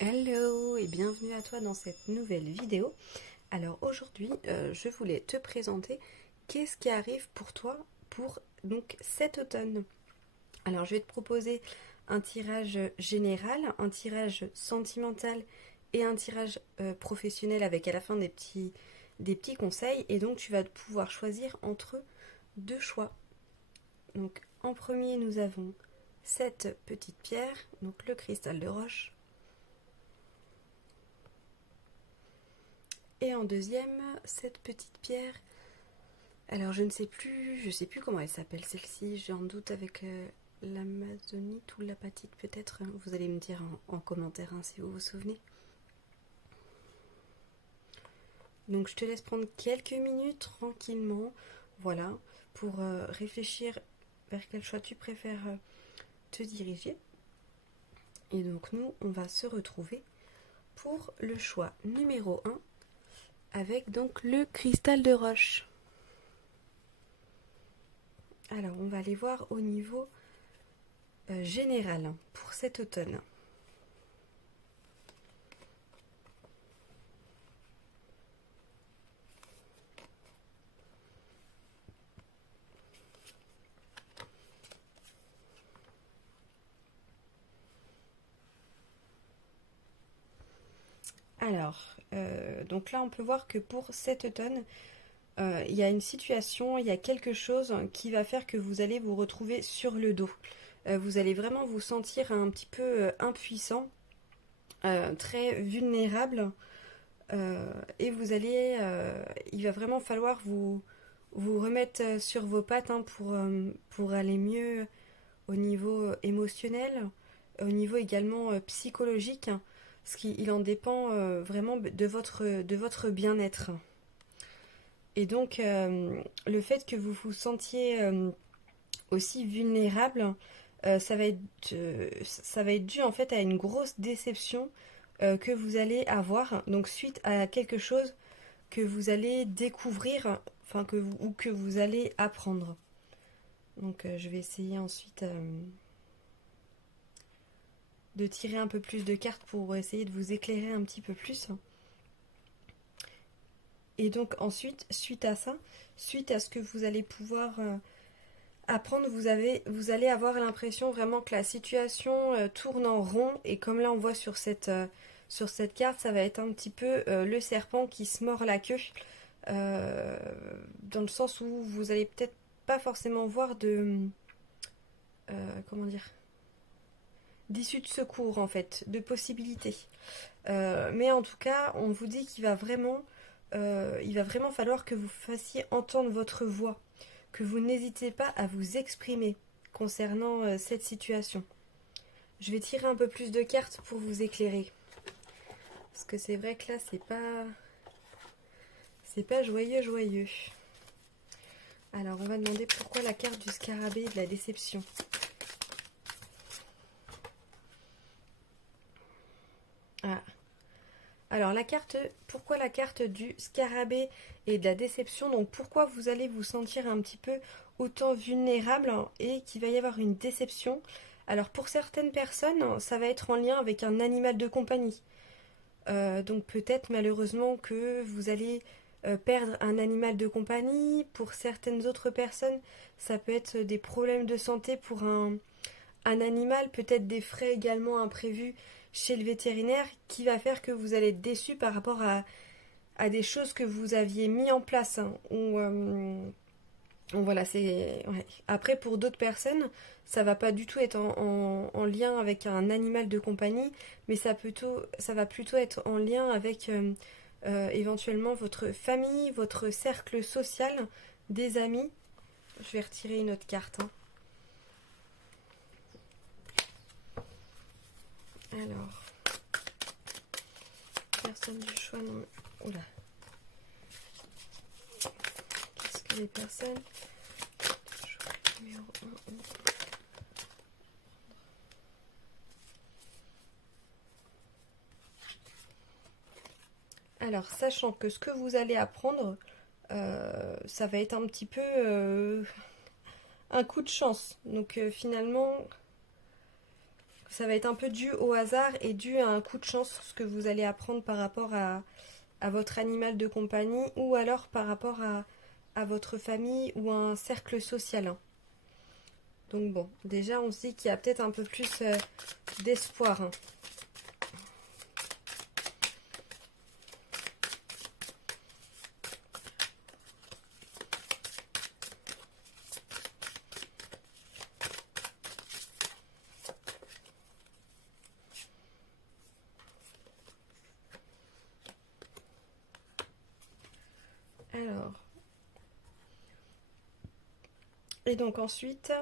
Hello et bienvenue à toi dans cette nouvelle vidéo. Alors aujourd'hui, je voulais te présenter qu'est-ce qui arrive pour toi pour donc cet automne. Alors je vais te proposer un tirage général, un tirage sentimental et un tirage professionnel avec à la fin des petits conseils. Et donc tu vas pouvoir choisir entre deux choix. Donc en premier, nous avons cette petite pierre, donc le cristal de roche. Et en deuxième, cette petite pierre. Alors je sais plus comment elle s'appelle celle-ci. J'ai un doute avec l'amazonite ou l'apatite peut-être. Vous allez me dire en commentaire si vous vous souvenez. Donc je te laisse prendre quelques minutes tranquillement, voilà, pour réfléchir vers quel choix tu préfères te diriger. Et donc nous, on va se retrouver pour le choix numéro 1 avec donc le cristal de roche. Alors, on va aller voir au niveau général pour cet automne. Alors, donc là, on peut voir que pour cet automne, il y a une situation, il y a quelque chose qui va faire que vous allez vous retrouver sur le dos. Vous allez vraiment vous sentir un petit peu impuissant, très vulnérable, et il va vraiment falloir vous remettre sur vos pattes pour aller mieux au niveau émotionnel, au niveau également psychologique, parce qu'il en dépend vraiment de votre bien-être. Et donc, le fait que vous vous sentiez aussi vulnérable, ça va être dû en fait à une grosse déception que vous allez avoir, donc suite à quelque chose que vous allez découvrir, enfin ou que vous allez apprendre. Donc, je vais essayer ensuite de tirer un peu plus de cartes pour essayer de vous éclairer un petit peu plus. Et donc ensuite, suite à ça, suite à ce que vous allez pouvoir apprendre, vous allez avoir l'impression vraiment que la situation tourne en rond. Et comme là on voit sur cette carte, ça va être un petit peu le serpent qui se mord la queue. euh, Dans le sens où vous allez peut-être pas forcément voir comment dire, d'issue de secours en fait, de possibilités. Mais en tout cas, on vous dit qu'il va vraiment falloir que vous fassiez entendre votre voix, que vous n'hésitez pas à vous exprimer concernant cette situation. Je vais tirer un peu plus de cartes pour vous éclairer, parce que c'est vrai que là, c'est pas joyeux, joyeux. Alors, on va demander pourquoi la carte du scarabée et de la déception. Ah, alors pourquoi la carte du scarabée et de la déception? Donc pourquoi vous allez vous sentir un petit peu autant vulnérable et qu'il va y avoir une déception? Alors pour certaines personnes, ça va être en lien avec un animal de compagnie. Donc peut-être malheureusement que vous allez perdre un animal de compagnie. Pour certaines autres personnes, ça peut être des problèmes de santé pour un animal, peut-être des frais également imprévus chez le vétérinaire qui va faire que vous allez être déçu par rapport à des choses que vous aviez mis en place. Voilà, c'est. Ouais. Après, pour d'autres personnes, ça va pas du tout être en lien avec un animal de compagnie, mais ça va plutôt être en lien avec éventuellement votre famille, votre cercle social, des amis. Je vais retirer une autre carte, hein. Alors, personne du choix, non. Oula. Qu'est-ce que les personnes numéro 1 Alors, sachant que ce que vous allez apprendre, ça va être un petit peu un coup de chance. Donc, finalement, Ça va être un peu dû au hasard et dû à un coup de chance, ce que vous allez apprendre par rapport à votre animal de compagnie ou alors par rapport à votre famille ou à un cercle social, hein. Donc bon, déjà on se dit qu'il y a peut-être un peu plus d'espoir, hein. Alors, et donc ensuite,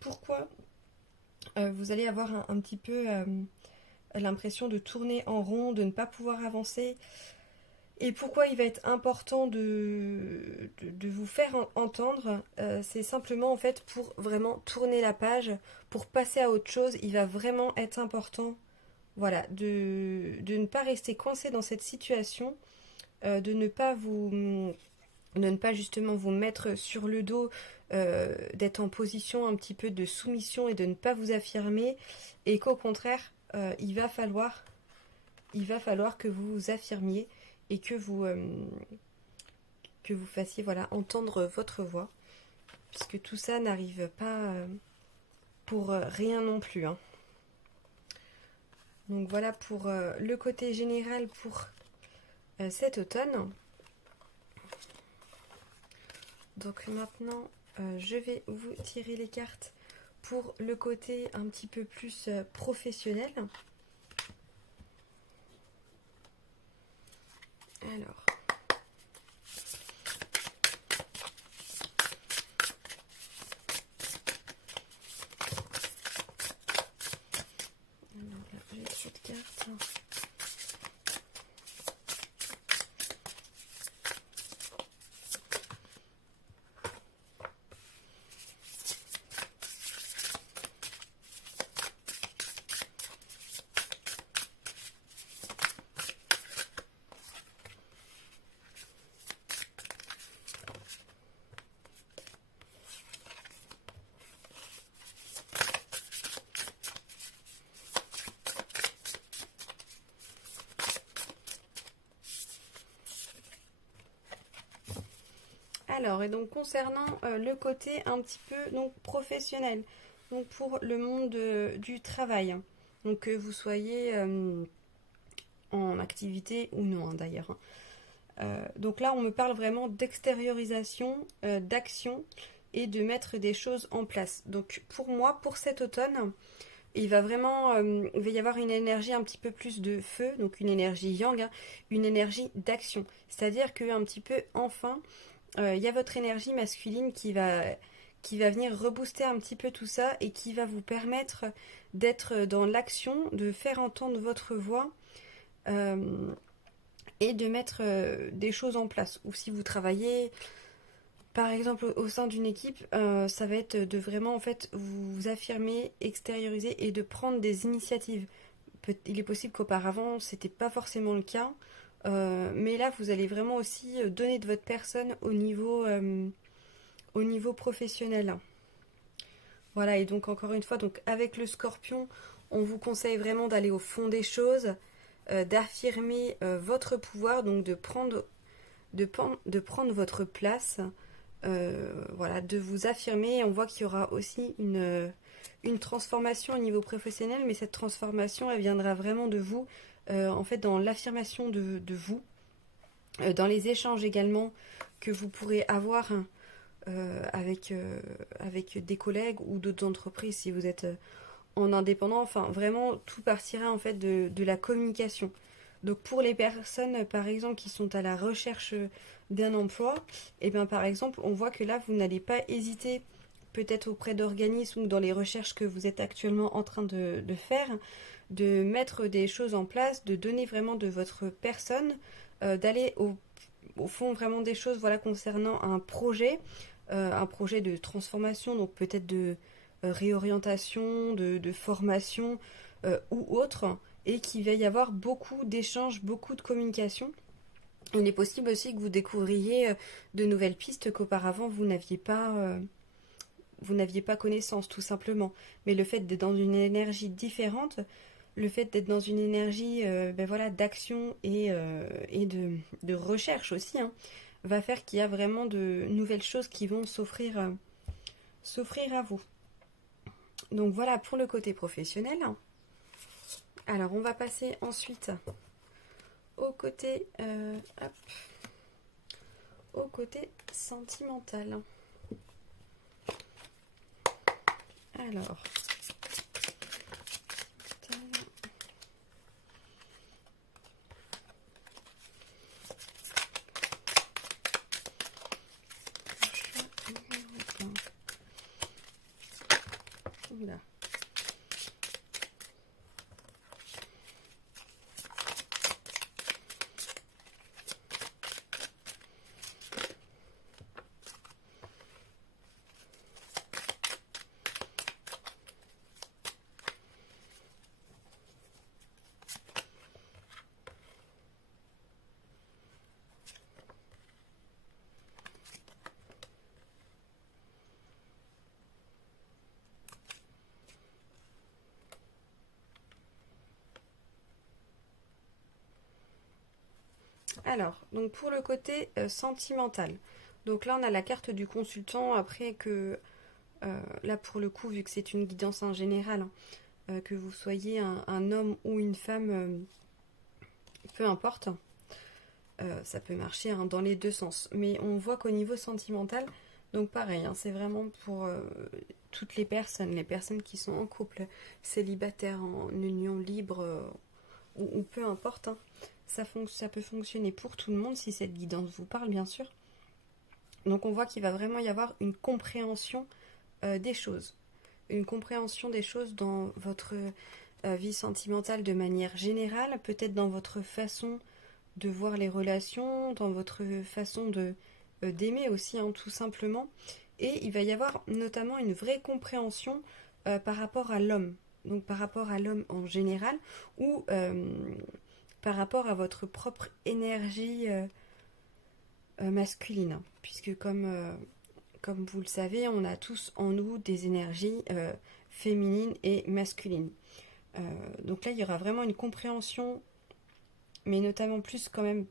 pourquoi vous allez avoir un petit peu l'impression de tourner en rond, de ne pas pouvoir avancer, et pourquoi il va être important de vous faire entendre, c'est simplement en fait pour vraiment tourner la page, pour passer à autre chose. Il va vraiment être important, voilà, de ne pas rester coincé dans cette situation, de ne pas justement vous mettre sur le dos, d'être en position un petit peu de soumission et de ne pas vous affirmer, et qu'au contraire, il va falloir que vous vous affirmiez et que vous fassiez voilà, entendre votre voix, puisque tout ça n'arrive pas pour rien non plus, hein. Donc voilà pour le côté général pour cet automne. Donc maintenant, je vais vous tirer les cartes pour le côté un petit peu plus professionnel. Alors, j'ai cette carte. Alors, et donc concernant le côté un petit peu donc professionnel, donc pour le monde du travail, donc que vous soyez en activité ou non, hein, d'ailleurs, hein. Donc là, on me parle vraiment d'extériorisation, d'action et de mettre des choses en place. Donc pour moi, pour cet automne, il va y avoir une énergie un petit peu plus de feu, donc une énergie yang, hein, une énergie d'action. C'est-à-dire que un petit peu enfin, il y a votre énergie masculine qui va venir rebooster un petit peu tout ça et qui va vous permettre d'être dans l'action, de faire entendre votre voix, euh, et de mettre des choses en place. Ou si vous travaillez, par exemple, au sein d'une équipe, ça va être de vraiment en fait vous affirmer, extérioriser et de prendre des initiatives. Il est possible qu'auparavant, c'était pas forcément le cas. Mais là, vous allez vraiment aussi donner de votre personne au niveau professionnel. Voilà, et donc encore une fois, donc avec le scorpion, on vous conseille vraiment d'aller au fond des choses, d'affirmer votre pouvoir, donc de prendre votre place, voilà, de vous affirmer. On voit qu'il y aura aussi une transformation au niveau professionnel, mais cette transformation, elle viendra vraiment de vous, en fait, dans l'affirmation de vous, dans les échanges également que vous pourrez avoir avec des collègues ou d'autres entreprises si vous êtes en indépendant. Enfin, vraiment, tout partira en fait de la communication. Donc pour les personnes, par exemple, qui sont à la recherche d'un emploi, et bien par exemple, on voit que là, vous n'allez pas hésiter, peut-être auprès d'organismes ou dans les recherches que vous êtes actuellement en train de faire, de mettre des choses en place, de donner vraiment de votre personne, d'aller au fond vraiment des choses, voilà, concernant un projet de transformation, donc peut-être de réorientation, de formation ou autre, et qu'il va y avoir beaucoup d'échanges, beaucoup de communication. Il est possible aussi que vous découvriez de nouvelles pistes qu'auparavant vous n'aviez pas, vous n'aviez pas connaissance, tout simplement. Mais le fait d'être dans une énergie différente, le fait d'être dans une énergie ben voilà, d'action et de recherche aussi, hein, va faire qu'il y a vraiment de nouvelles choses qui vont s'offrir à vous. Donc voilà pour le côté professionnel. Alors on va passer ensuite au côté, hop, au côté sentimental. Alors, oula. Alors, donc pour le côté sentimental. Donc là, on a la carte du consultant. Après que, là pour le coup, vu que c'est une guidance en général, hein, que vous soyez un homme ou une femme, peu importe, ça peut marcher hein, dans les deux sens. Mais on voit qu'au niveau sentimental, donc pareil, hein, c'est vraiment pour toutes les personnes qui sont en couple, célibataires, en union libre, ou peu importe, hein, ça peut fonctionner pour tout le monde si cette guidance vous parle, bien sûr. Donc on voit qu'il va vraiment y avoir une compréhension des choses. Une compréhension des choses dans votre vie sentimentale de manière générale, peut-être dans votre façon de voir les relations, dans votre façon d'aimer aussi, hein, tout simplement. Et il va y avoir notamment une vraie compréhension par rapport à l'homme. Donc par rapport à l'homme en général, ou par rapport à votre propre énergie masculine. Puisque comme vous le savez, on a tous en nous des énergies féminines et masculines. Donc là, il y aura vraiment une compréhension, mais notamment plus quand même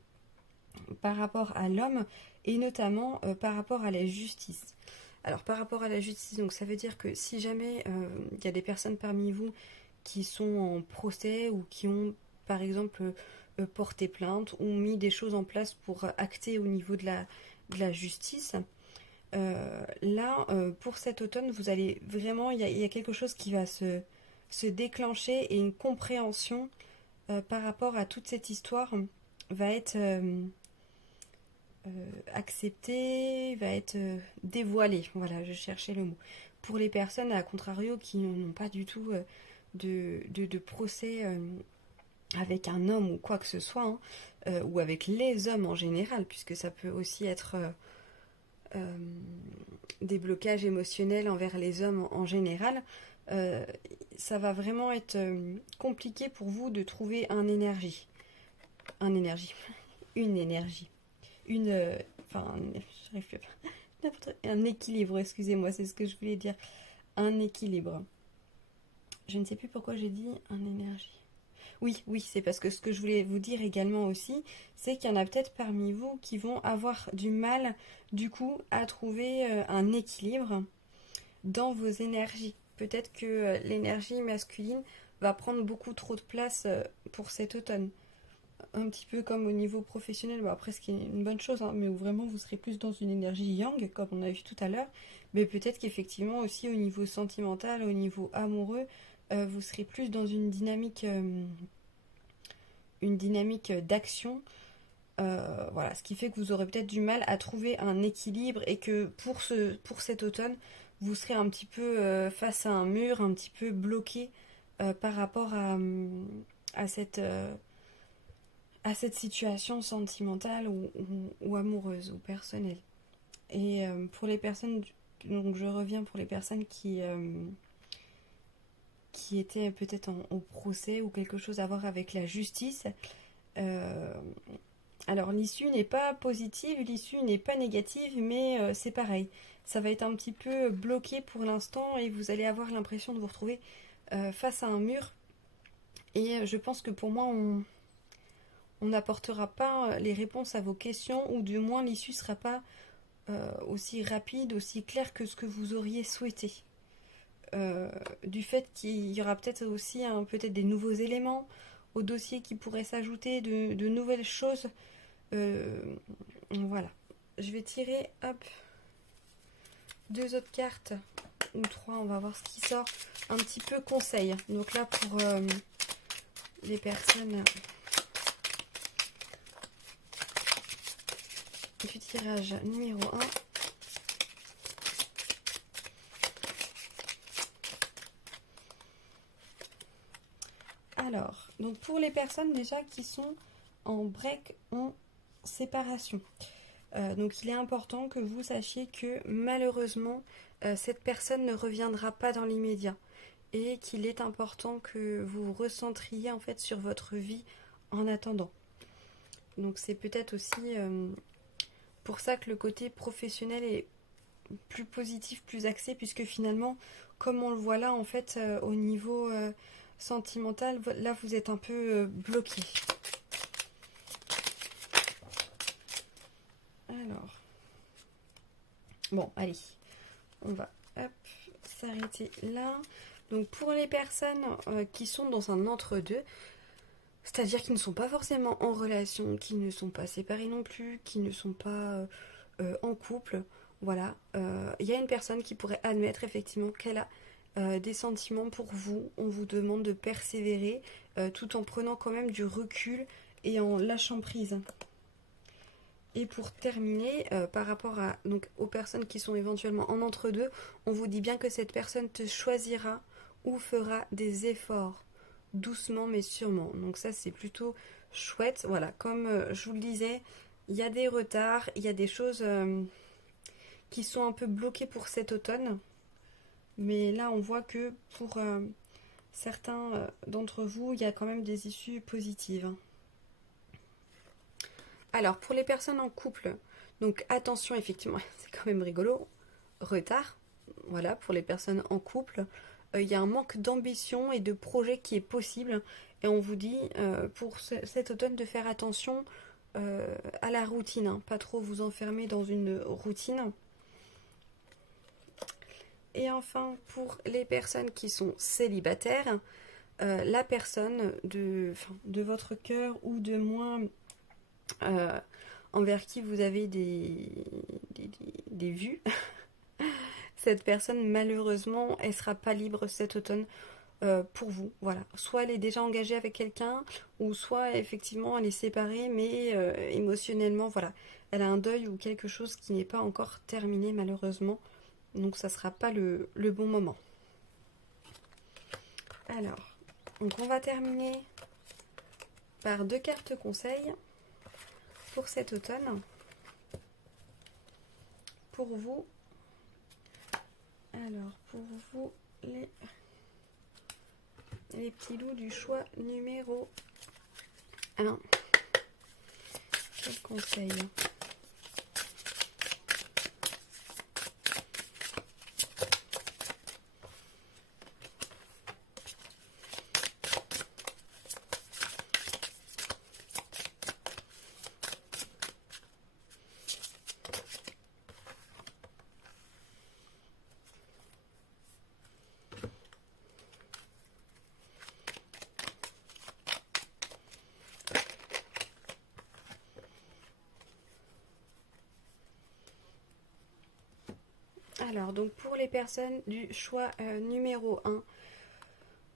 par rapport à l'homme et notamment par rapport à la justice. Alors par rapport à la justice, donc ça veut dire que si jamais il y a des personnes parmi vous qui sont en procès ou qui ont par exemple porté plainte ou mis des choses en place pour acter au niveau de la justice, là pour cet automne vous allez vraiment, il y a quelque chose qui va se déclencher et une compréhension par rapport à toute cette histoire va être acceptée, va être dévoilée. Voilà, je cherchais le mot. Pour les personnes, à contrario, qui n'ont pas du tout de procès avec un homme ou quoi que ce soit, hein, ou avec les hommes en général, puisque ça peut aussi être euh, des blocages émotionnels envers les hommes en général, euh, ça va vraiment être compliqué pour vous de trouver un énergie, une énergie, une, enfin, j'arrive plus un équilibre, excusez-moi, c'est ce que je voulais dire, un équilibre. Je ne sais plus pourquoi j'ai dit un énergie. Oui, oui, c'est parce que ce que je voulais vous dire également aussi, c'est qu'il y en a peut-être parmi vous qui vont avoir du mal, du coup, à trouver un équilibre dans vos énergies. Peut-être que l'énergie masculine va prendre beaucoup trop de place pour cet automne. Un petit peu comme au niveau professionnel, bon après ce qui est une bonne chose, hein, mais où vraiment vous serez plus dans une énergie yang, comme on a vu tout à l'heure, mais peut-être qu'effectivement aussi au niveau sentimental, au niveau amoureux, vous serez plus dans une dynamique d'action. Voilà, ce qui fait que vous aurez peut-être du mal à trouver un équilibre et que pour cet automne, vous serez un petit peu face à un mur, un petit peu bloqué par rapport à cette situation sentimentale ou amoureuse ou personnelle. Et pour les personnes, donc je reviens pour les personnes qui étaient peut-être au procès ou quelque chose à voir avec la justice. euh, alors l'issue n'est pas positive, l'issue n'est pas négative, mais c'est pareil. ça va être un petit peu bloqué pour l'instant et vous allez avoir l'impression de vous retrouver face à un mur. Et je pense que pour moi, on n'apportera pas les réponses à vos questions, ou du moins l'issue ne sera pas aussi rapide, aussi claire que ce que vous auriez souhaité. Du fait qu'il y aura peut-être aussi peut-être des nouveaux éléments au dossier qui pourraient s'ajouter, de nouvelles choses. Voilà. Je vais tirer, hop, 2 autres cartes, ou 3, on va voir ce qui sort. Un petit peu conseil. Donc là, pour les personnes du tirage numéro 1. Alors, donc pour les personnes déjà qui sont en break, en séparation. Donc il est important que vous sachiez que malheureusement, cette personne ne reviendra pas dans l'immédiat. Et qu'il est important que vous vous recentriez en fait sur votre vie en attendant. Donc c'est peut-être aussi pour ça que le côté professionnel est plus positif, plus axé, puisque finalement, comme on le voit là, en fait, au niveau sentimental, là, vous êtes un peu bloqué. Alors, bon, allez, on va, hop, s'arrêter là. Donc, pour les personnes qui sont dans un entre-deux, c'est-à-dire qui ne sont pas forcément en relation, qui ne sont pas séparés non plus, qui ne sont pas en couple, voilà, il y a une personne qui pourrait admettre effectivement qu'elle a des sentiments pour vous. On vous demande de persévérer tout en prenant quand même du recul et en lâchant prise. Et pour terminer, par rapport donc, aux personnes qui sont éventuellement en entre-deux, on vous dit bien que cette personne te choisira ou fera des efforts, doucement mais sûrement. Donc ça, c'est plutôt chouette. Voilà, comme je vous le disais, il y a des retards, il y a des choses qui sont un peu bloquées pour cet automne. Mais là, on voit que pour certains d'entre vous, il y a quand même des issues positives. Alors, pour les personnes en couple, donc attention, effectivement, c'est quand même rigolo, retard, voilà, pour les personnes en couple, il y a un manque d'ambition et de projet qui est possible, et on vous dit pour cet automne de faire attention à la routine, hein, pas trop vous enfermer dans une routine. Et enfin, pour les personnes qui sont célibataires, la personne de votre cœur ou de moins envers qui vous avez des vues, cette personne, malheureusement, elle sera pas libre cet automne pour vous. Voilà. Soit elle est déjà engagée avec quelqu'un, ou soit effectivement elle est séparée, mais émotionnellement, voilà. Elle a un deuil ou quelque chose qui n'est pas encore terminé, malheureusement. Donc ça sera pas le bon moment. Alors, donc on va terminer par 2 cartes conseils pour cet automne. Pour vous, alors pour vous, les petits loups du choix numéro 1. Quel conseil ? Alors, donc pour les personnes du choix numéro 1,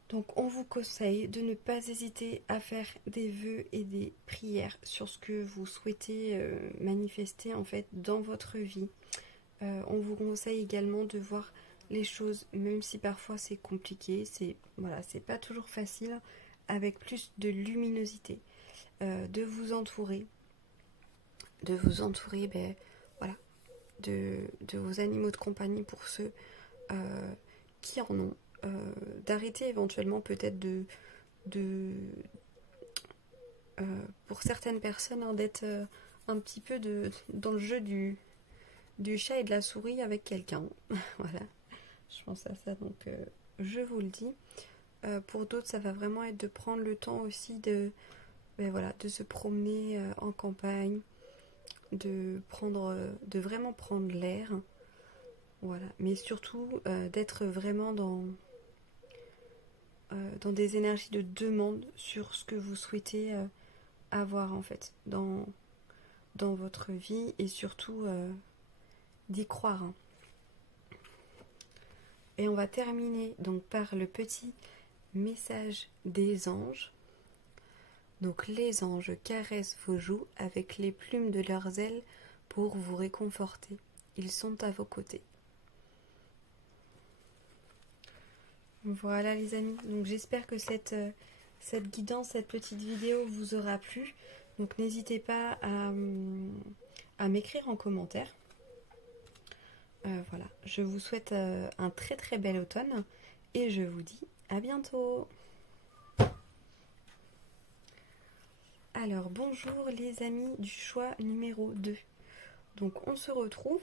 donc on vous conseille de ne pas hésiter à faire des vœux et des prières sur ce que vous souhaitez manifester en fait dans votre vie. On vous conseille également de voir les choses, même si parfois c'est compliqué, c'est pas toujours facile, avec plus de luminosité, de vous entourer, ben, voilà, de vos animaux de compagnie pour ceux qui en ont, d'arrêter éventuellement peut-être pour certaines personnes hein, d'être un petit peu dans le jeu du chat et de la souris avec quelqu'un. Voilà, je pense à ça, donc je vous le dis. Pour d'autres, ça va vraiment être de prendre le temps aussi ben voilà, de se promener en campagne, de vraiment prendre l'air. Voilà, mais surtout d'être vraiment dans des énergies de demande sur ce que vous souhaitez avoir en fait dans votre vie et surtout d'y croire, hein. Et on va terminer donc par le petit message des anges. Donc les anges caressent vos joues avec les plumes de leurs ailes pour vous réconforter. Ils sont à vos côtés. Voilà les amis, donc j'espère que cette guidance, cette petite vidéo vous aura plu. Donc n'hésitez pas à m'écrire en commentaire. Voilà, je vous souhaite un très très bel automne et je vous dis à bientôt. Alors bonjour les amis du choix numéro 2. Donc on se retrouve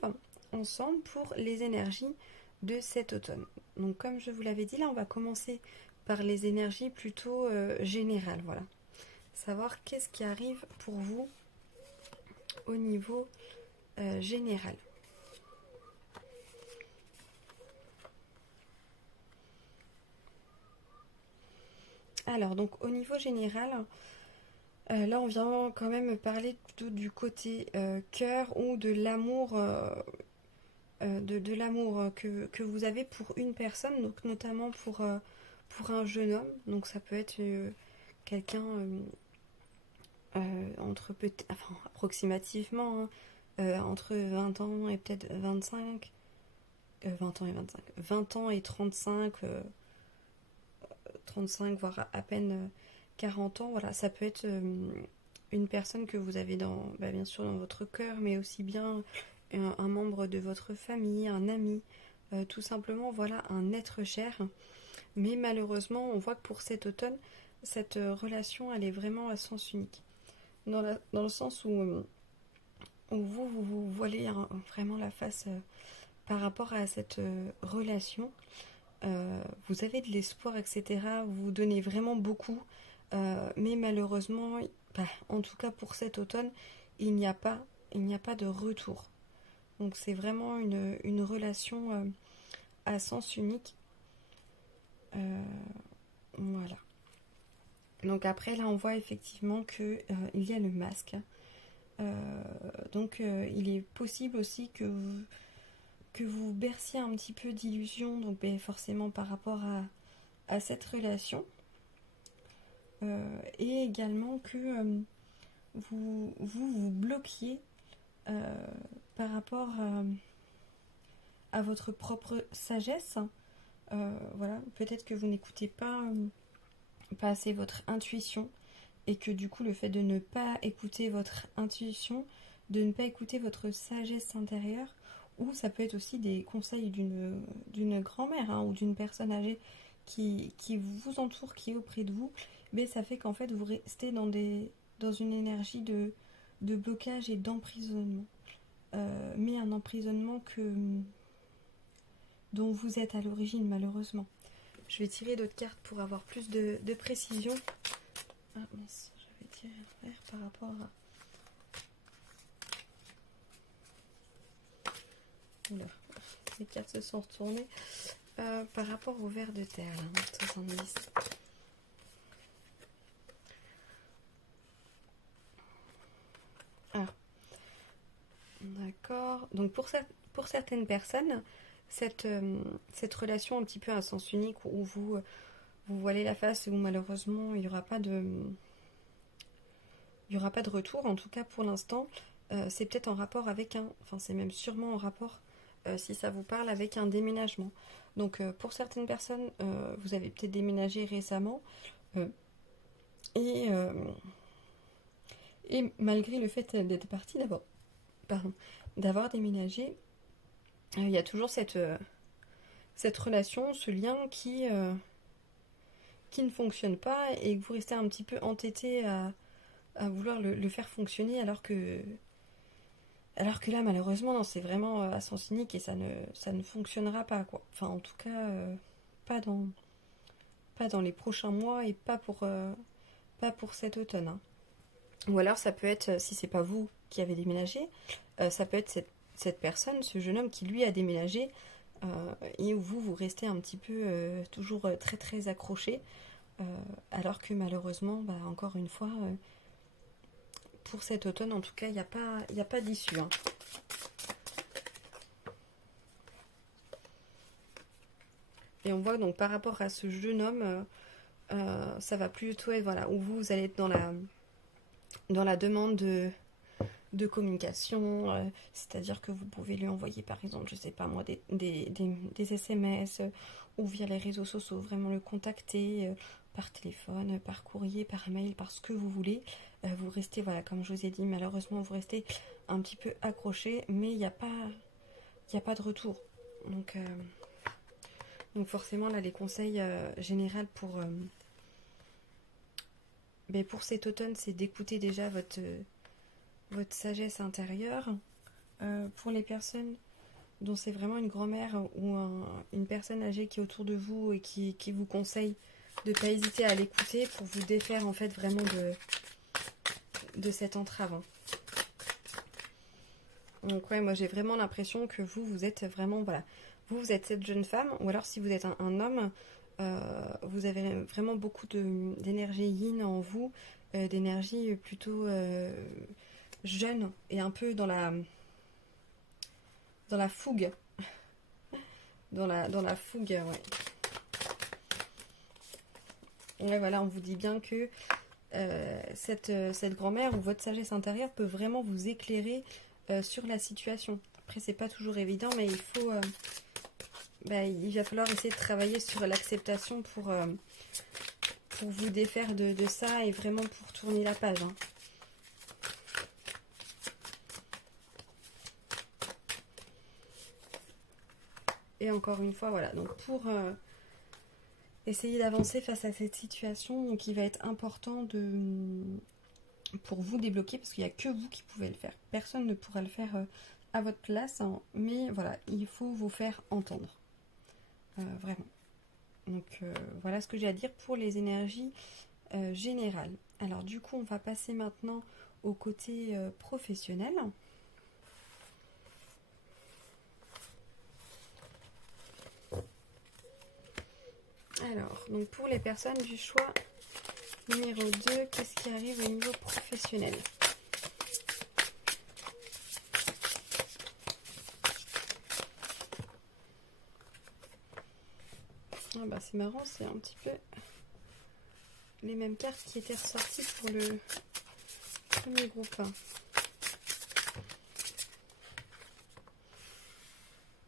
ensemble pour les énergies de cet automne. Donc comme je vous l'avais dit, là on va commencer par les énergies plutôt générales. Voilà. Savoir qu'est-ce qui arrive pour vous au niveau général. Alors donc au niveau général, là on vient quand même parler plutôt du côté cœur ou de l'amour de l'amour que vous avez pour une personne, donc notamment pour un jeune homme. Donc ça peut être quelqu'un enfin approximativement, hein, entre 20 ans et peut-être 25, 20 ans et 25, 20 ans et 35, 35 voire à peine 40 ans. Voilà, ça peut être une personne que vous avez bien sûr dans votre cœur, mais aussi bien un membre de votre famille, un ami, tout simplement, voilà, un être cher. Mais malheureusement, on voit que pour cet automne, cette relation, elle est vraiment à sens unique. Dans le sens où vous voilez vraiment la face par rapport à cette relation. Vous avez de l'espoir, etc. Vous donnez vraiment beaucoup. Mais malheureusement, en tout cas pour cet automne, il n'y a pas de retour. Donc c'est vraiment une relation à sens unique. Voilà. Donc après là on voit effectivement que il y a le masque. Donc il est possible aussi que vous berciez un petit peu d'illusions, donc forcément par rapport à cette relation. Et également que vous bloquiez par rapport à votre propre sagesse. Voilà, peut-être que vous n'écoutez pas assez votre intuition et que du coup le fait de ne pas écouter votre intuition, de ne pas écouter votre sagesse intérieure, ou ça peut être aussi des conseils d'une grand-mère, hein, ou d'une personne âgée qui vous entoure, qui est auprès de vous, mais ça fait qu'en fait vous restez dans une énergie de blocage et d'emprisonnement. Mais un emprisonnement dont vous êtes à l'origine malheureusement. Je vais tirer d'autres cartes pour avoir plus de précision. Ah mince, j'avais tiré un verre par rapport à... Oula, les cartes se sont retournées. Par rapport au ver de terre, là, 70. Ah, d'accord. Donc pour certaines personnes, cette relation un petit peu à sens unique où vous voilez la face et où malheureusement il n'y aura pas de retour, en tout cas pour l'instant, c'est peut-être en rapport avec enfin c'est même sûrement en rapport, si ça vous parle, avec un déménagement. Donc pour certaines personnes, vous avez peut-être déménagé récemment, et, euh, et malgré le fait d'être parti, d'avoir déménagé, il y a toujours cette relation, ce lien qui ne fonctionne pas et que vous restez un petit peu entêté à vouloir le faire fonctionner alors que Alors que là, malheureusement, non, c'est vraiment à sens unique et ça ne fonctionnera pas, quoi. Enfin, en tout cas, pas dans, pas dans les prochains mois et pas pour cet automne, hein. Ou alors, ça peut être, si c'est pas vous qui avez déménagé, ça peut être cette personne, ce jeune homme qui lui a déménagé et où vous restez un petit peu toujours très très accroché, euh, alors que malheureusement, bah, encore une fois, pour cet automne, en tout cas, il y a pas d'issue, hein. Et on voit donc par rapport à ce jeune homme, ça va plutôt être voilà, où vous allez être dans la demande de communication, c'est-à-dire que vous pouvez lui envoyer par exemple, je sais pas moi, des SMS ou via les réseaux sociaux, vraiment le contacter par téléphone, par courrier, par mail, par ce que vous voulez. Vous restez, voilà, comme je vous ai dit, malheureusement vous restez un petit peu accroché, mais il y a pas de retour. Donc, euh, donc forcément là les conseils généraux pour cet automne, c'est d'écouter déjà votre sagesse intérieure. Pour les personnes dont c'est vraiment une grand-mère ou une personne âgée qui est autour de vous et qui vous conseille de ne pas hésiter à l'écouter pour vous défaire en fait vraiment de cette entrave, hein. Donc ouais, moi j'ai vraiment l'impression que vous êtes vraiment, voilà, vous êtes cette jeune femme, ou alors si vous êtes un homme, vous avez vraiment beaucoup d'énergie yin en vous, d'énergie plutôt jeune et un peu dans la fougue, dans la fougue, ouais. Ouais, voilà, on vous dit bien que cette grand-mère ou votre sagesse intérieure peut vraiment vous éclairer sur la situation. Après, c'est pas toujours évident, mais il va falloir essayer de travailler sur l'acceptation pour vous défaire de ça et vraiment pour tourner la page, hein. Et encore une fois, voilà, donc pour essayer d'avancer face à cette situation, donc il va être important pour vous débloquer, parce qu'il n'y a que vous qui pouvez le faire. Personne ne pourra le faire à votre place, hein, mais voilà, il faut vous faire entendre. Vraiment. Donc voilà ce que j'ai à dire pour les énergies générales. Alors du coup, on va passer maintenant au côté professionnel. Alors, donc pour les personnes du choix numéro 2, qu'est-ce qui arrive au niveau professionnel? Ah bah c'est marrant, c'est un petit peu les mêmes cartes qui étaient ressorties pour le premier groupe.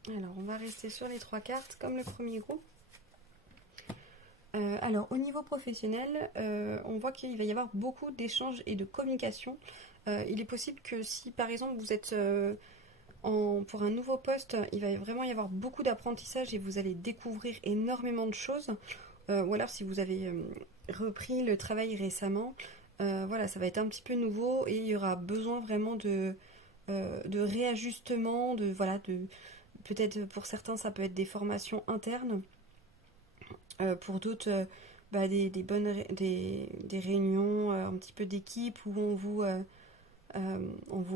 Alors on va rester sur les 3 cartes comme le premier groupe. Alors au niveau professionnel, on voit qu'il va y avoir beaucoup d'échanges et de communication. Il est possible que si par exemple vous êtes pour un nouveau poste, il va vraiment y avoir beaucoup d'apprentissage et vous allez découvrir énormément de choses. Ou alors si vous avez repris le travail récemment, voilà, ça va être un petit peu nouveau et il y aura besoin vraiment de réajustement, voilà, peut-être pour certains ça peut être des formations internes, pour d'autres des bonnes des réunions un petit peu d'équipe où on vous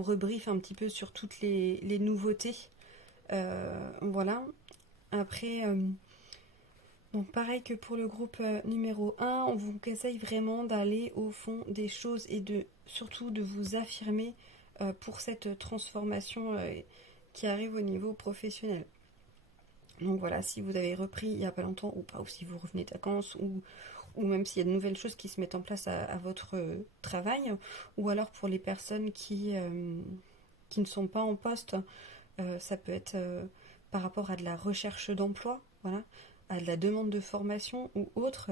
rebriefe un petit peu sur toutes les nouveautés. Voilà. Après, donc pareil que pour le groupe numéro 1, on vous conseille vraiment d'aller au fond des choses et surtout de vous affirmer pour cette transformation qui arrive au niveau professionnel. Donc voilà, si vous avez repris il n'y a pas longtemps ou pas, ou si vous revenez de vacances, ou même s'il y a de nouvelles choses qui se mettent en place à votre travail, ou alors pour les personnes qui ne sont pas en poste, ça peut être par rapport à de la recherche d'emploi, voilà, à de la demande de formation ou autre.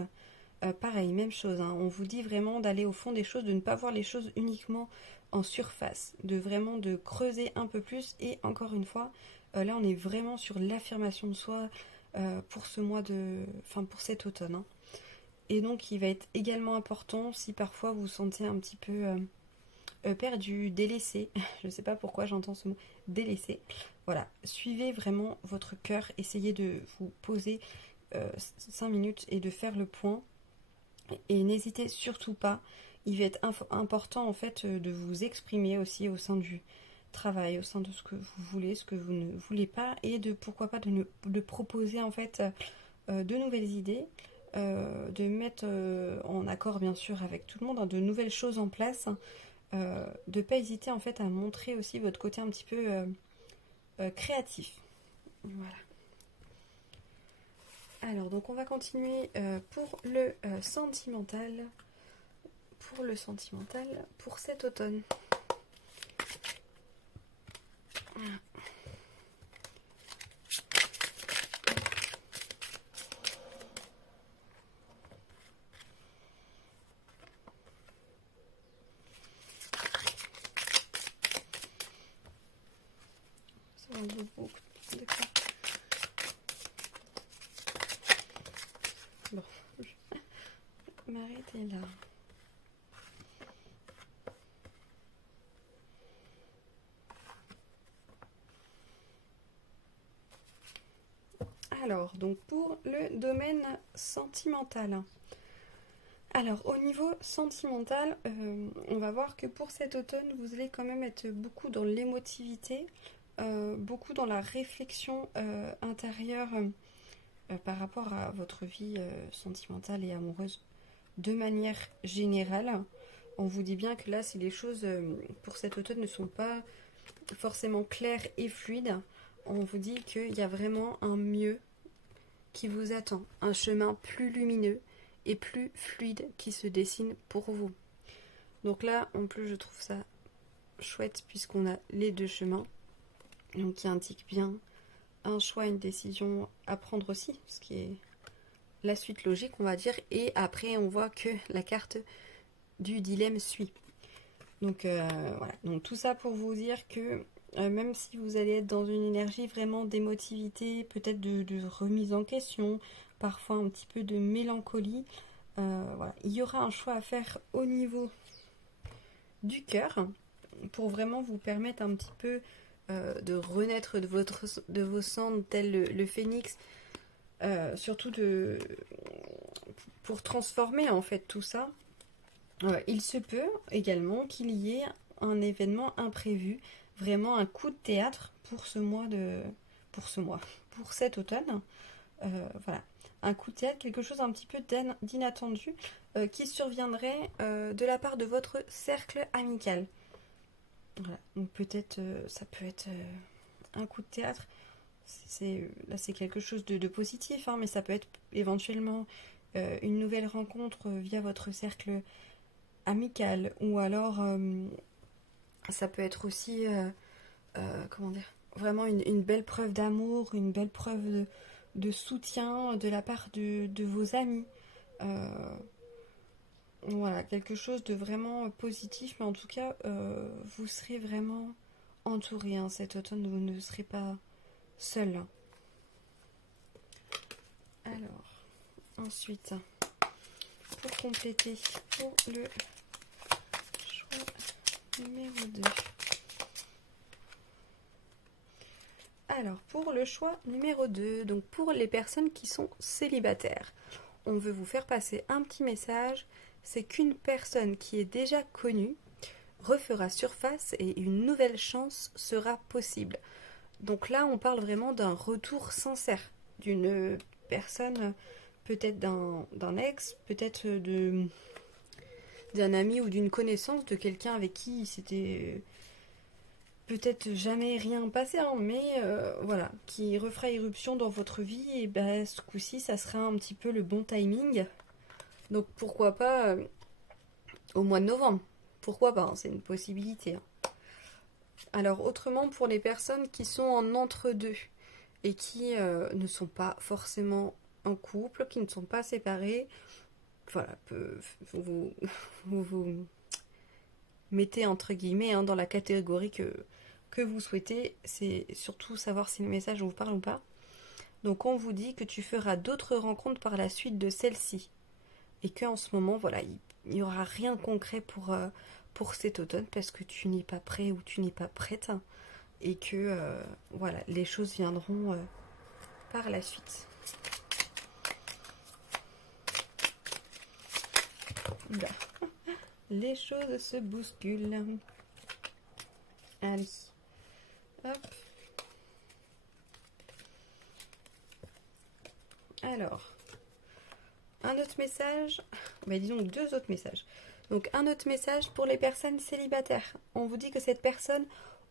Pareil, même chose, hein. On vous dit vraiment d'aller au fond des choses, de ne pas voir les choses uniquement en surface, de vraiment de creuser un peu plus. Et encore une fois, là on est vraiment sur l'affirmation de soi pour ce enfin pour cet automne, hein. Et donc il va être également important si parfois vous vous sentez un petit peu perdu, délaissé. Je ne sais pas pourquoi j'entends ce mot délaissé. Voilà, suivez vraiment votre cœur, essayez de vous poser 5 minutes et de faire le point. Et n'hésitez surtout pas, il va être important en fait de vous exprimer aussi au sein du travail, au sein de ce que vous voulez, ce que vous ne voulez pas, et de pourquoi pas de proposer en fait de nouvelles idées, de mettre en accord bien sûr avec tout le monde, hein, de nouvelles choses en place, de ne pas hésiter en fait à montrer aussi votre côté un petit peu créatif. Voilà. Alors donc on va continuer pour le sentimental. Pour le sentimental, pour cet automne. Ça va beaucoup de cartes. Bon, je vais m'arrêter là. Alors, donc pour le domaine sentimental. Alors, au niveau sentimental, on va voir que pour cet automne, vous allez quand même être beaucoup dans l'émotivité, beaucoup dans la réflexion intérieure par rapport à votre vie sentimentale et amoureuse de manière générale. On vous dit bien que là, si les choses pour cet automne ne sont pas forcément claires et fluides, on vous dit qu'il y a vraiment un mieux qui vous attend, un chemin plus lumineux et plus fluide qui se dessine pour vous. Donc là, en plus, je trouve ça chouette puisqu'on a les deux chemins, donc qui indiquent bien un choix, une décision à prendre aussi, ce qui est la suite logique, on va dire. Et après, on voit que la carte du dilemme suit. Donc voilà, donc tout ça pour vous dire que même si vous allez être dans une énergie vraiment d'émotivité, peut-être de remise en question, parfois un petit peu de mélancolie, voilà, il y aura un choix à faire au niveau du cœur pour vraiment vous permettre un petit peu de renaître de vos cendres tel le phénix, surtout pour transformer en fait tout ça. Il se peut également qu'il y ait un événement imprévu, vraiment un coup de théâtre pour pour cet automne. Voilà, un coup de théâtre, quelque chose un petit peu d'inattendu qui surviendrait de la part de votre cercle amical. Voilà, donc peut-être ça peut être un coup de théâtre. Là, c'est quelque chose de positif, hein, mais ça peut être éventuellement une nouvelle rencontre via votre cercle amical, ou alors ça peut être aussi comment dire, vraiment une belle preuve d'amour, une belle preuve de soutien de la part de vos amis. Voilà, quelque chose de vraiment positif, mais en tout cas, vous serez vraiment entouré, hein, cet automne, vous ne serez pas seul. Alors, ensuite, pour compléter, pour le choix numéro 2. Alors, pour le choix numéro 2, donc pour les personnes qui sont célibataires, on veut vous faire passer un petit message, c'est qu'une personne qui est déjà connue refera surface et une nouvelle chance sera possible. Donc là, on parle vraiment d'un retour sincère d'une personne, peut-être d'un ex, peut-être d'un ami ou d'une connaissance, de quelqu'un avec qui c'était peut-être jamais rien passé, hein, mais voilà, qui refera irruption dans votre vie, et ben ce coup-ci, ça sera un petit peu le bon timing. Donc pourquoi pas au mois de novembre. Pourquoi pas, hein, c'est une possibilité. Hein. Alors autrement, pour les personnes qui sont en entre-deux et qui ne sont pas forcément en couple, qui ne sont pas séparés, voilà, vous mettez entre guillemets, hein, dans la catégorie que vous souhaitez. C'est surtout savoir si le message vous parle ou pas. Donc on vous dit que tu feras d'autres rencontres par la suite de celle-ci. Et qu'en ce moment, voilà, il n'y aura rien de concret pour cet automne parce que tu n'es pas prêt ou tu n'es pas prête et que voilà, les choses viendront par la suite. Oula. Les choses se bousculent. Allez. Hop. Alors. Un autre message. Bah, disons deux autres messages. Donc un autre message pour les personnes célibataires. On vous dit que cette personne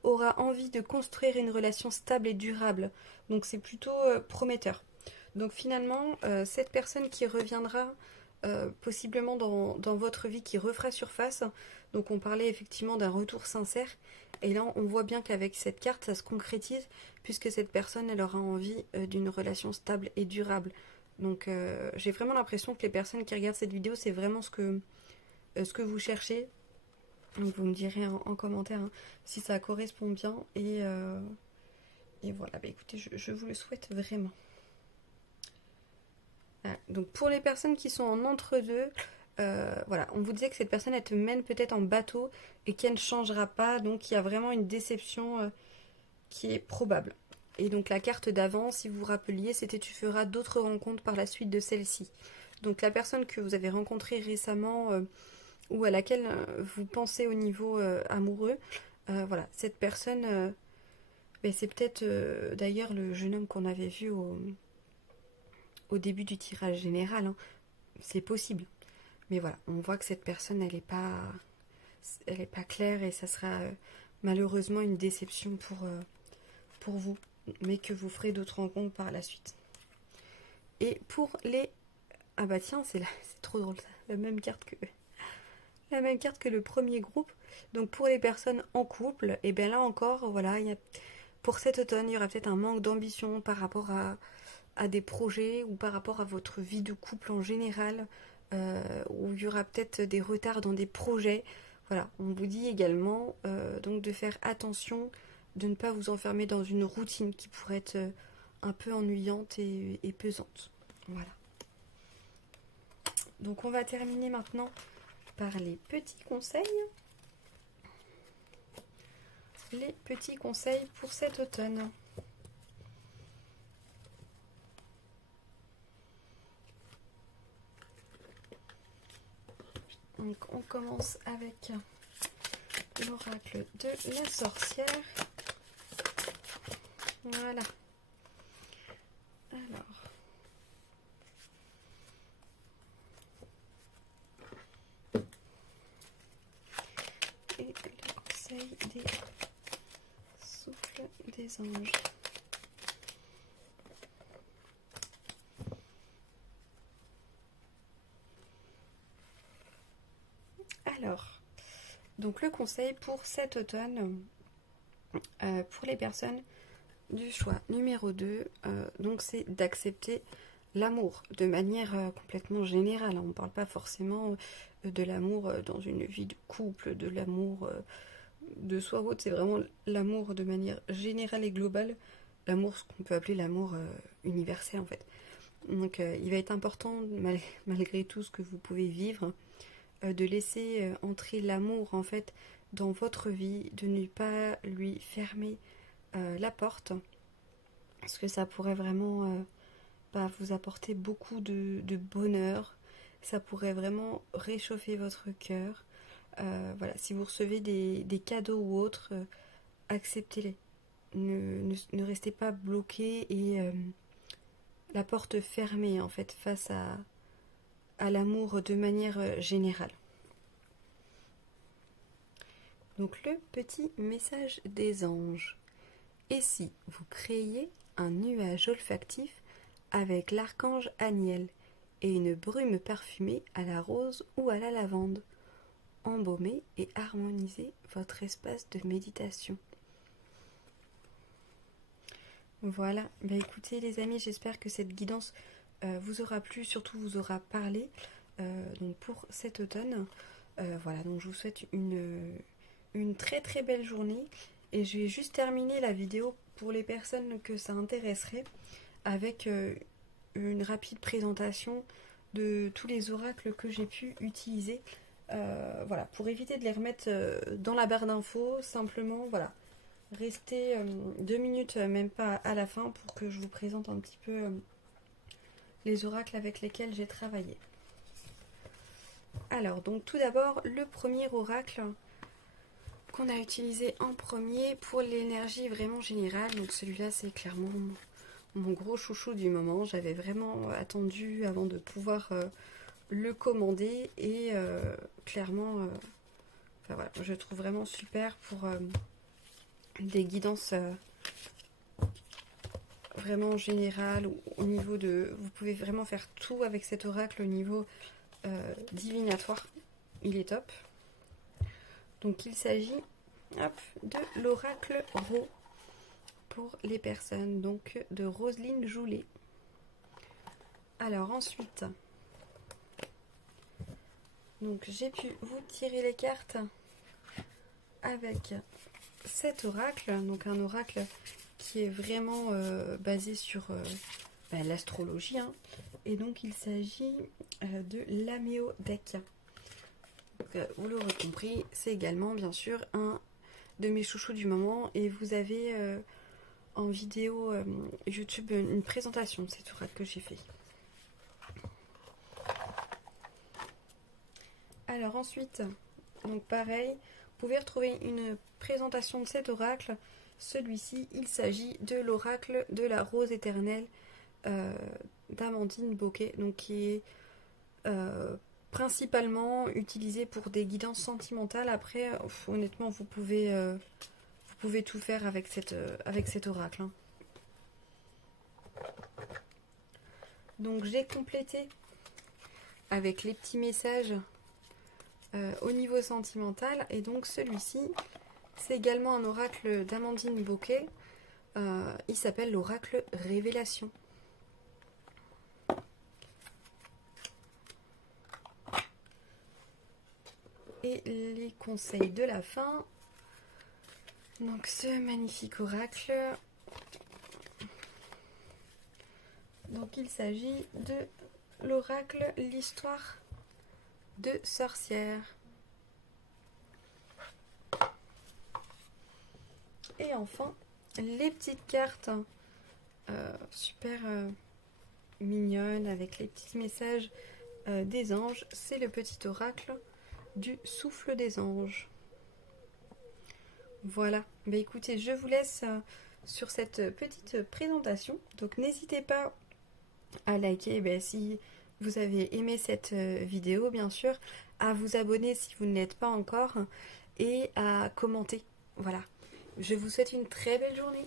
aura envie de construire une relation stable et durable. Donc c'est plutôt prometteur. Donc finalement, cette personne qui reviendra possiblement dans votre vie, qui refera surface, donc on parlait effectivement d'un retour sincère, et là on voit bien qu'avec cette carte ça se concrétise, puisque cette personne elle aura envie d'une relation stable et durable. Donc j'ai vraiment l'impression que les personnes qui regardent cette vidéo, c'est vraiment ce que vous cherchez. Donc vous me direz en commentaire hein, si ça correspond bien, et voilà, bah écoutez, je vous le souhaite vraiment. Voilà. Donc pour les personnes qui sont en entre-deux, voilà, on vous disait que cette personne elle te mène peut-être en bateau et qu'elle ne changera pas, donc il y a vraiment une déception qui est probable. Et donc la carte d'avant, si vous vous rappeliez, c'était tu feras d'autres rencontres par la suite de celle-ci. Donc la personne que vous avez rencontrée récemment ou à laquelle vous pensez au niveau amoureux, voilà, cette personne, ben, c'est peut-être d'ailleurs le jeune homme qu'on avait vu au début du tirage général, hein. C'est possible. Mais voilà, on voit que cette personne, elle est pas claire et ça sera malheureusement une déception pour vous, mais que vous ferez d'autres rencontres par la suite. Et pour les... Ah bah tiens, c'est trop drôle ça, la même carte que le premier groupe. Donc pour les personnes en couple, et bien là encore, voilà, pour cet automne, il y aura peut-être un manque d'ambition par rapport à des projets ou par rapport à votre vie de couple en général, où il y aura peut-être des retards dans des projets. Voilà, on vous dit également donc de faire attention, de ne pas vous enfermer dans une routine qui pourrait être un peu ennuyante et pesante. Voilà. Donc on va terminer maintenant par les petits conseils. Les petits conseils pour cet automne. Donc on commence avec l'oracle de la sorcière. Voilà. Alors. Et le conseil des souffles des anges. Alors, donc le conseil pour cet automne, pour les personnes du choix numéro 2, donc c'est d'accepter l'amour de manière complètement générale. On ne parle pas forcément de l'amour dans une vie de couple, de l'amour de soi ou autre, c'est vraiment l'amour de manière générale et globale, l'amour, ce qu'on peut appeler l'amour universel en fait. Donc il va être important, malgré tout ce que vous pouvez vivre, de laisser entrer l'amour en fait dans votre vie, de ne pas lui fermer la porte, parce que ça pourrait vraiment vous apporter beaucoup de bonheur, ça pourrait vraiment réchauffer votre cœur. Voilà, si vous recevez des cadeaux ou autres, acceptez-les. Ne restez pas bloqué et la porte fermée en fait face à l'amour de manière générale. Donc le petit message des anges. Et si vous créiez un nuage olfactif avec l'archange Aniel et une brume parfumée à la rose ou à la lavande, embaumer et harmoniser votre espace de méditation. Voilà, bah écoutez les amis, j'espère que cette guidance vous aura plu, surtout vous aura parlé donc pour cet automne. Voilà, donc je vous souhaite une très très belle journée et je vais juste terminer la vidéo pour les personnes que ça intéresserait avec une rapide présentation de tous les oracles que j'ai pu utiliser Voilà, pour éviter de les remettre dans la barre d'infos, simplement, voilà, restez 2 minutes, même pas à la fin, pour que je vous présente un petit peu les oracles avec lesquels j'ai travaillé. Alors, donc tout d'abord, le premier oracle qu'on a utilisé en premier pour l'énergie vraiment générale. Donc celui-là, c'est clairement mon gros chouchou du moment. J'avais vraiment attendu avant de pouvoir le commander et clairement, enfin, voilà, je le trouve vraiment super pour des guidances vraiment générales ou au niveau de... Vous pouvez vraiment faire tout avec cet oracle au niveau divinatoire. Il est top. Donc il s'agit de l'oracle Ro pour les personnes, donc de Roselyne Joulet. Alors ensuite, donc j'ai pu vous tirer les cartes avec cet oracle, donc un oracle qui est vraiment basé sur l'astrologie, hein. Et donc il s'agit de l'Améo Deck. Vous l'aurez compris, c'est également bien sûr un de mes chouchous du moment, et vous avez en vidéo YouTube une présentation de cet oracle que j'ai fait. Alors ensuite, donc pareil, vous pouvez retrouver une présentation de cet oracle. Celui-ci, il s'agit de l'oracle de la rose éternelle d'Amandine Bocquet, donc qui est principalement utilisé pour des guidances sentimentales. Après, honnêtement, vous pouvez tout faire avec cet oracle, hein. Donc j'ai complété avec les petits messages au niveau sentimental, et donc celui-ci, c'est également un oracle d'Amandine Bocquet. Il s'appelle l'oracle Révélation. Et les conseils de la fin. Donc ce magnifique oracle. Donc il s'agit de l'oracle l'histoire de sorcière. Et enfin, les petites cartes super mignonnes avec les petits messages des anges. C'est le petit oracle du souffle des anges. Voilà, bah écoutez, je vous laisse sur cette petite présentation. Donc n'hésitez pas à liker si vous avez aimé cette vidéo, bien sûr, à vous abonner si vous ne l'êtes pas encore, et à commenter. Voilà, je vous souhaite une très belle journée.